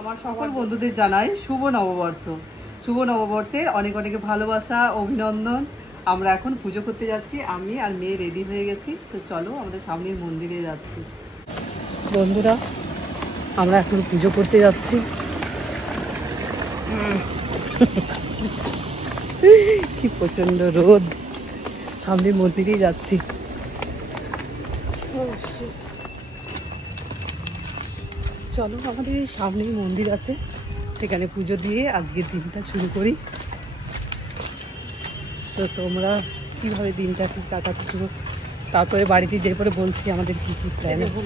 আমার সকল বন্ধুদের জানাই শুভ নববর্ষ। শুভ নববর্ষের অনেক অনেক ভালোবাসা, অভিনন্দন। আমরা এখন পুজো করতে যাচ্ছি, আমি আর মেয়ে রেডি হয়ে গেছি। তো চলো আমাদের সামনের মন্দিরে যাচ্ছি। বন্ধুরা, আমরা এখন পুজো করতে যাচ্ছি। কি প্রচন্ড রোদ, সামনের মন্দিরেই যাচ্ছি। চলো, আমাদের সামনেই মন্দির আছে, সেখানে পুজো দিয়ে আজকের দিনটা শুরু করি। তো তোমরা কিভাবে দিনটা কি কাটাচ্ছ, তারপরে বাড়িতে যে পরে বলছি আমাদের কি কি প্ল্যান আছে।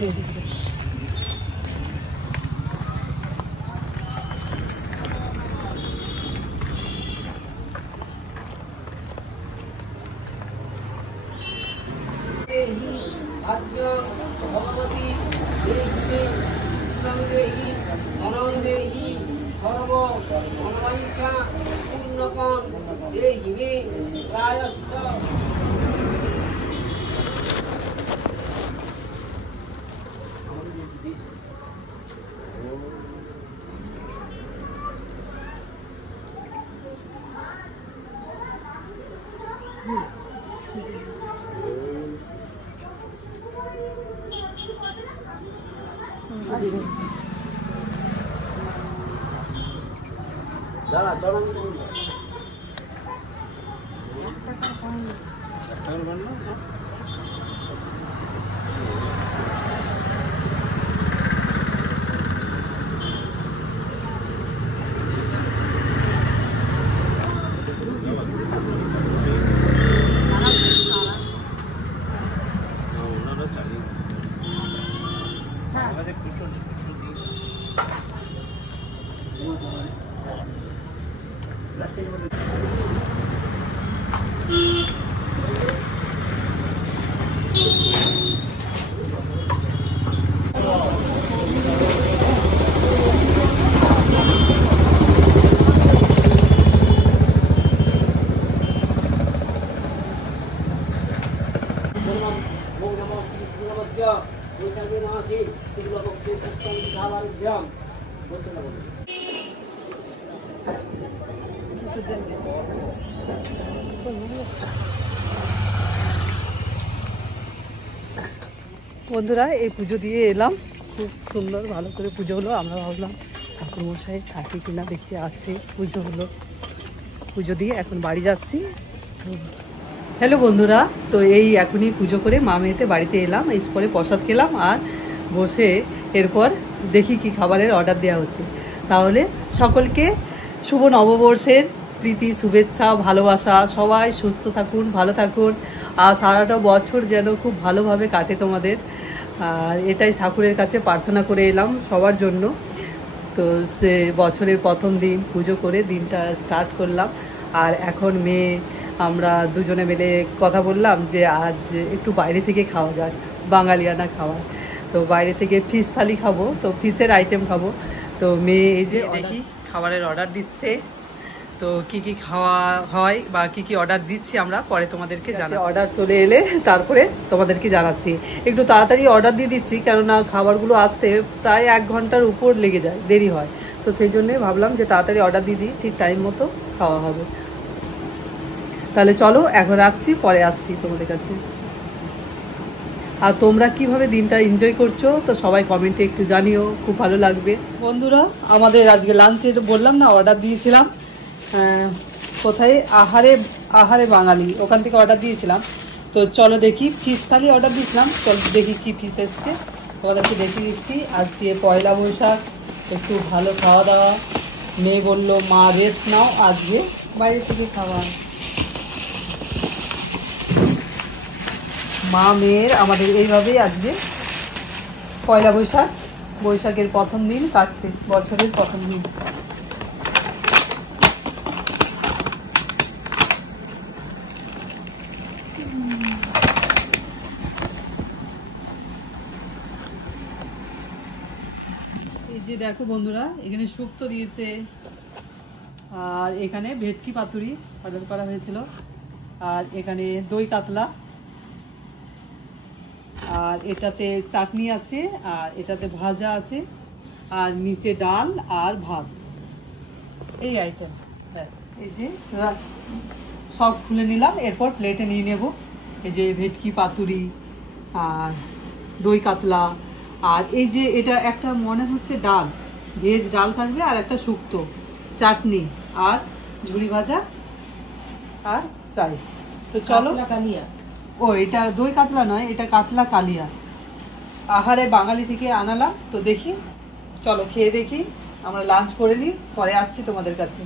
দাঁড়া চলো বন্ধুরা, এই পুজো দিয়ে এলাম, খুব সুন্দর ভালো করে পুজো হলো। আমরা ভাবলাম ঠাকুরমশাই থাকে কিনা, দেখছি আছে, পুজো হলো। পুজো দিয়ে এখন বাড়ি যাচ্ছি। হ্যালো বন্ধুরা, তো এই এখনই পুজো করে মা মেয়েতে বাড়িতে এলাম, এরপরে প্রসাদ খেলাম আর বসে এরপর দেখি কি খাবারের অর্ডার দেওয়া হচ্ছে। তাহলে সকলকে শুভ নববর্ষের প্রীতি, শুভেচ্ছা, ভালোবাসা। সবাই সুস্থ থাকুন, ভালো থাকুন, আর সারাটা বছর যেন খুব ভালোভাবে কাটে তোমাদের। আর এটাই ঠাকুরের কাছে প্রার্থনা করে এলাম সবার জন্য। তো সে বছরের প্রথম দিন পুজো করে দিনটা স্টার্ট করলাম। আর এখন মেয়ে আমরা দুজনে মিলে কথা বললাম যে আজ একটু বাইরে থেকে খাওয়া যাক, বাঙালিয়ানা খাওয়া। তো বাইরে থেকে ফিশ থালি খাবো, তো ফিশের আইটেম খাবো। তো মেয়ে এই যে দেখি খাবারের অর্ডার দিচ্ছে। তো কি কি খাওয়া হয় বা কি কি অর্ডার দিচ্ছি আমরা পরে তোমাদেরকে জানাচ্ছি। অর্ডার চলে এলে তারপরে তোমাদেরকে জানাচ্ছি। একটু তাড়াতাড়ি অর্ডার দিয়ে দিচ্ছি, কেননা খাবারগুলো আসতে প্রায় 1 ঘন্টার উপর লেগে যায়, দেরি হয়। তো সেই জন্যে ভাবলাম যে তাড়াতাড়ি অর্ডার দিয়ে দিই, ঠিক টাইম মতো খাওয়া হবে। তাহলে চলো এখন রাখছি, পরে আসছি তোমাদের কাছে। আর তোমরা কিভাবে দিনটা এনজয় করছো তো সবাই কমেন্টে একটু জানিও, খুব ভালো লাগবে। বন্ধুরা, আমাদের আজকে লাঞ্চের বললাম না অর্ডার দিয়েছিলাম, কোথায় আহারে বাঙালি, ওখান থেকে অর্ডার দিয়েছিলাম। তো চলো দেখি, ফিশ থালি অর্ডার দিয়েছিলাম, চলো দেখি কি ফিশ এসছে, তোমাদেরকে দেখিয়ে দিচ্ছি। আজকে পয়লা বৈশাখ, একটু ভালো খাওয়া দাওয়া। মেয়ে বললো মা রেস্ট নাও, আজকে বাইরে থেকে খাওয়া। মা মেয়ের আমাদের এইভাবেই আজকে পয়লা বৈশাখ, বৈশাখের প্রথম দিন কাটছে, বছরের প্রথম দিন। এই যে দেখো বন্ধুরা, এখানে শুক্তো দিয়েছে, আর এখানে ভেটকি পাতুরি অর্ডার করা হয়েছিল, আর এখানে দই কাতলা, আর এটাতে চাটনি আছে, আর এটাতে ভাজা আছে, আর নিচে ডাল আর ভাত, এই আইটেম ব্যাস। এই যে সব খুলে নিলাম, এরপর প্লেটে নিয়ে নেব। এই যে ভেটকি পাতুরি আর দই কাতলা, আর এই যে এটা একটা মনে হচ্ছে ডাল, ভেজ ডাল থাকবে, আর একটা শুক্তো, চাটনি, আর ঝুড়ি ভাজা আর রাইস। তো চলো। কালিয়া, ও এটা দই কাতলা নয়, এটা কাতলা কালিয়া, আহারে বাঙালি থেকে আনালাম। তো দেখি, চলো খেয়ে দেখি, আমরা লাঞ্চ করে নিই, পরে আসছি তোমাদের কাছে।